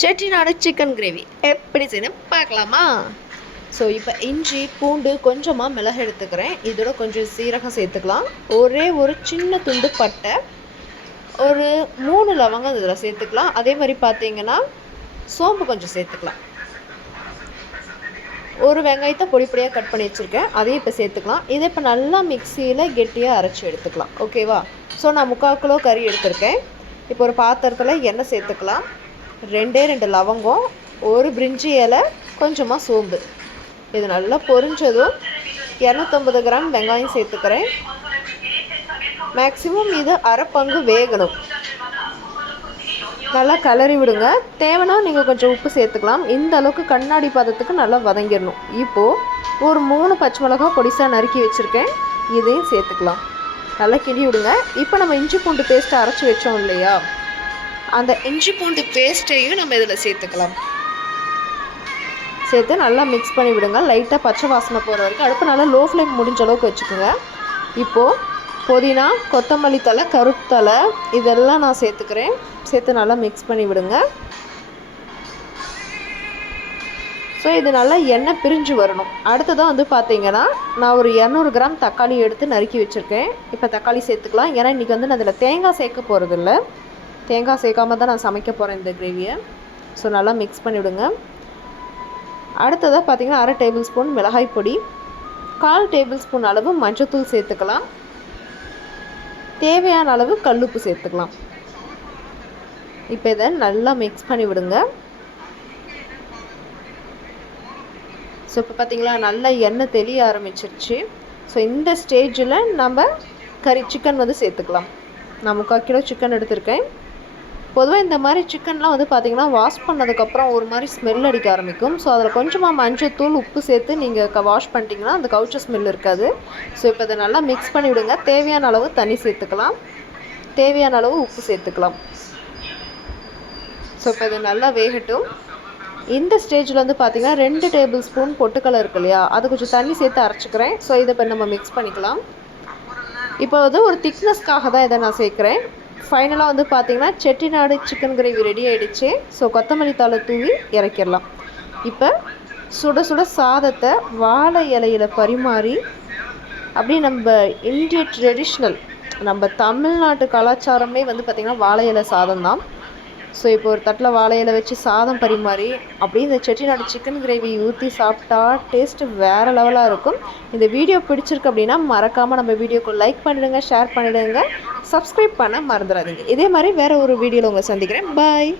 Chettinad chicken gravy எப்படி செய்யணும் பார்க்கலாமா? ஸோ இப்போ இஞ்சி பூண்டு கொஞ்சமாக மிளகு எடுத்துக்கிறேன். இதோட கொஞ்சம் சீரகம் சேர்த்துக்கலாம். ஒரே ஒரு சின்ன துண்டு பட்டை, ஒரு 3 லவங்கம் இதில் சேர்த்துக்கலாம். அதே மாதிரி பார்த்தீங்கன்னா சோம்பு கொஞ்சம் சேர்த்துக்கலாம். ஒரு வெங்காயத்தை பொடி பொடியாக கட் பண்ணி வச்சுருக்கேன், அதையும் இப்போ சேர்த்துக்கலாம். இதை இப்போ நல்லா மிக்சியில் கெட்டியாக அரைச்சி எடுத்துக்கலாம். ஓகேவா? ஸோ நான் 3/4 கிலோ கறி எடுத்திருக்கேன். இப்போ ஒரு பாத்திரத்தில் எண்ணெய் சேர்த்துக்கலாம். 2 லவங்கம், ஒரு பிரிஞ்சி இலை, கொஞ்சமாக சோம்பு. இது நல்லா பொரிஞ்சதும் 250 கிராம் வெங்காயம் சேர்த்துக்கிறேன். மேக்ஸிமம் இது அரை பங்கு வேகணும். நல்லா கிளறி விடுங்க. தேவைன்னா நீங்கள் கொஞ்சம் உப்பு சேர்த்துக்கலாம். இந்த அளவுக்கு கண்ணாடி பதத்துக்கு நல்லா வதங்கிடணும். இப்போது ஒரு 3 பச்சை மிளகா பொடிசாக நறுக்கி வச்சுருக்கேன், இதையும் சேர்த்துக்கலாம். நல்லா கிண்டி விடுங்க. இப்போ நம்ம இஞ்சி பூண்டு பேஸ்ட்டை அரைச்சி வச்சோம் இல்லையா, அந்த இஞ்சி பூண்டு பேஸ்ட்டையும் நம்ம இதில் சேர்த்துக்கலாம். சேர்த்து நல்லா மிக்ஸ் பண்ணி விடுங்க. லைட்டாக பச்சை வாசனை போகிற வரைக்கும் அடுப்பு நல்லா லோ ஃப்ளேம் முடிஞ்ச அளவுக்கு வச்சுக்கோங்க. இப்போது புதினா, கொத்தமல்லி தழை, கருத்தலை இதெல்லாம் நான் சேர்த்துக்கிறேன். சேர்த்து நல்லா மிக்ஸ் பண்ணி விடுங்க. ஸோ இது நல்லா எண்ணெய் பிரிஞ்சு வரணும். அடுத்ததாக வந்து பார்த்தீங்கன்னா நான் ஒரு 200 கிராம் தக்காளி எடுத்து நறுக்கி வச்சுருக்கேன். இப்போ தக்காளி சேர்த்துக்கலாம். ஏன்னா இன்றைக்கி வந்து நான் அதில் தேங்காய் சேர்க்க போகிறதில்ல. தேங்காய் சேர்க்காம தான் நான் சமைக்க போகிறேன் இந்த கிரேவியை. ஸோ நல்லா மிக்ஸ் பண்ணிவிடுங்க. அடுத்ததாக பார்த்திங்கன்னா 1/2 டேபிள் ஸ்பூன் மிளகாய் பொடி, 1/4 டேபிள் ஸ்பூன் அளவு மஞ்சள்தூள் சேர்த்துக்கலாம். தேவையான அளவு கல்லுப்பு சேர்த்துக்கலாம். இப்போ இதை நல்லா மிக்ஸ் பண்ணி விடுங்க. ஸோ இப்போ பார்த்திங்களா நல்லா எண்ணெய் தெளிய ஆரம்பிச்சிருச்சு. ஸோ இந்த ஸ்டேஜில் நம்ம சிக்கன் வந்து சேர்த்துக்கலாம். நான் 3/4 கிலோ சிக்கன் எடுத்திருக்கேன். பொதுவாக இந்த மாதிரி சிக்கன்லாம் வந்து பார்த்திங்கன்னா வாஷ் பண்ணதுக்கப்புறம் ஒரு மாதிரி ஸ்மெல் அடிக்க ஆரம்பிக்கும். ஸோ அதில் கொஞ்சமாக மஞ்சள் உப்பு சேர்த்து நீங்கள் வாஷ் பண்ணிட்டீங்கன்னா அந்த கவுச்ச ஸ்மெல் இருக்காது. ஸோ இப்போ இதை நல்லா மிக்ஸ் பண்ணி விடுங்க. தேவையான அளவு தண்ணி சேர்த்துக்கலாம். தேவையான அளவு உப்பு சேர்த்துக்கலாம். ஸோ இப்போ இது நல்லா வேகட்டும். இந்த ஸ்டேஜில் வந்து பார்த்திங்கன்னா 2 டேபிள் ஸ்பூன் பொட்டுக்கடலை இருக்கு இல்லையா, அது கொஞ்சம் தண்ணி சேர்த்து அரைச்சிக்கிறேன். ஸோ இதை இப்போ நம்ம மிக்ஸ் பண்ணிக்கலாம். இப்போ வந்து ஒரு திக்னஸ்க்காக தான் இதை நான் சேர்க்குறேன். ஃபைனலாக வந்து பார்த்திங்கன்னா செட்டிநாடு சிக்கன் கிரேவி ரெடி ஆகிடுச்சு. ஸோ கொத்தமல்லி தழை தூவி இறக்கிடலாம். இப்போ சுட சுட சாதத்தை வாழை இலையில் பரிமாறி, அப்படி நம்ம இந்திய ட்ரெடிஷ்னல் நம்ம தமிழ்நாட்டு கலாச்சாரமே வந்து பார்த்திங்கன்னா வாழை இலை சாதம் தான். ஸோ இப்போ ஒரு தட்டில் வாழை இலை வச்சு சாதம் பரிமாறி அப்படியே இந்த செட்டிநாடு சிக்கன் கிரேவி ஊற்றி சாப்பிட்டா டேஸ்ட்டு வேறு லெவலாக இருக்கும். இந்த வீடியோ பிடிச்சிருக்கு அப்படின்னா மறக்காமல் நம்ம வீடியோக்கு லைக் பண்ணிவிடுங்க, ஷேர் பண்ணிவிடுங்க, சப்ஸ்கிரைப் பண்ண மறந்துடாதீங்க. இதே மாதிரி வேறு ஒரு வீடியோவில் உங்களை சந்திக்கிறேன். பாய்.